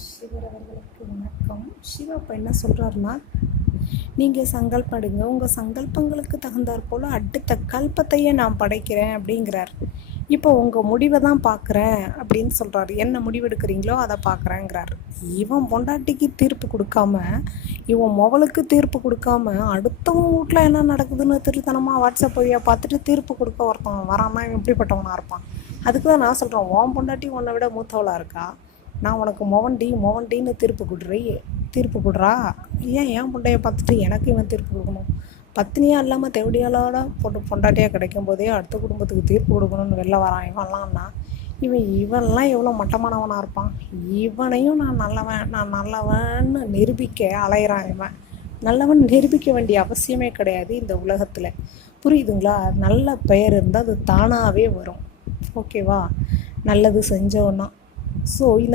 சிவர் அவர்களுக்கு வணக்கம். சிவா இப்போ என்ன சொல்கிறாருன்னா, நீங்கள் சங்கல்பம் எடுங்க, உங்கள் சங்கல்பங்களுக்கு தகுந்தாற் போல் அடுத்த கல்பத்தையே நான் படைக்கிறேன் அப்படிங்கிறார். இப்போ உங்கள் முடிவை தான் பார்க்குறேன் அப்படின்னு சொல்கிறாரு. என்ன முடிவு எடுக்கிறீங்களோ அதை பார்க்குறேங்கிறார். இவன் பொண்டாட்டிக்கு தீர்ப்பு கொடுக்காம, இவன் மொபலுக்கு தீர்ப்பு கொடுக்காம, அடுத்தவன் வீட்டில் என்ன நடக்குதுன்னு திருத்தனமாக வாட்ஸ்அப் வழியாக பார்த்துட்டு தீர்ப்பு கொடுக்க ஒருத்தவன் வரான்னா இவன் எப்படிப்பட்டவனாக இருப்பான்? அதுக்கு தான் நான் சொல்கிறேன், உன் பொண்டாட்டி உன்னை விட மூத்தவளாக இருக்கா, நான் உனக்கு மொவன்டின்னு தீர்ப்பு கொடுறா. ஏன் பொண்டையை பார்த்துட்டு எனக்கு இவன் தீர்ப்பு கொடுக்கணும்? பத்தினியாக இல்லாமல் தேவடியாலோட பொண்டாட்டியாக கிடைக்கும் போதே அடுத்த குடும்பத்துக்கு தீர்ப்பு கொடுக்கணும்னு வெளில வரான் இவன்லாம்னா, இவன்லாம் எவ்வளோ மட்டமானவனாக இருப்பான்? இவனையும் நான் நல்லவன்னு நிரூபிக்க அலையிறான். இவன் நல்லவன் நிரூபிக்க வேண்டிய அவசியமே கிடையாது இந்த உலகத்தில். புரியுதுங்களா? நல்ல பெயர் இருந்தால் அது தானாகவே வரும். ஓகேவா? நல்லது செஞ்சோன்னா. ஸோ இந்த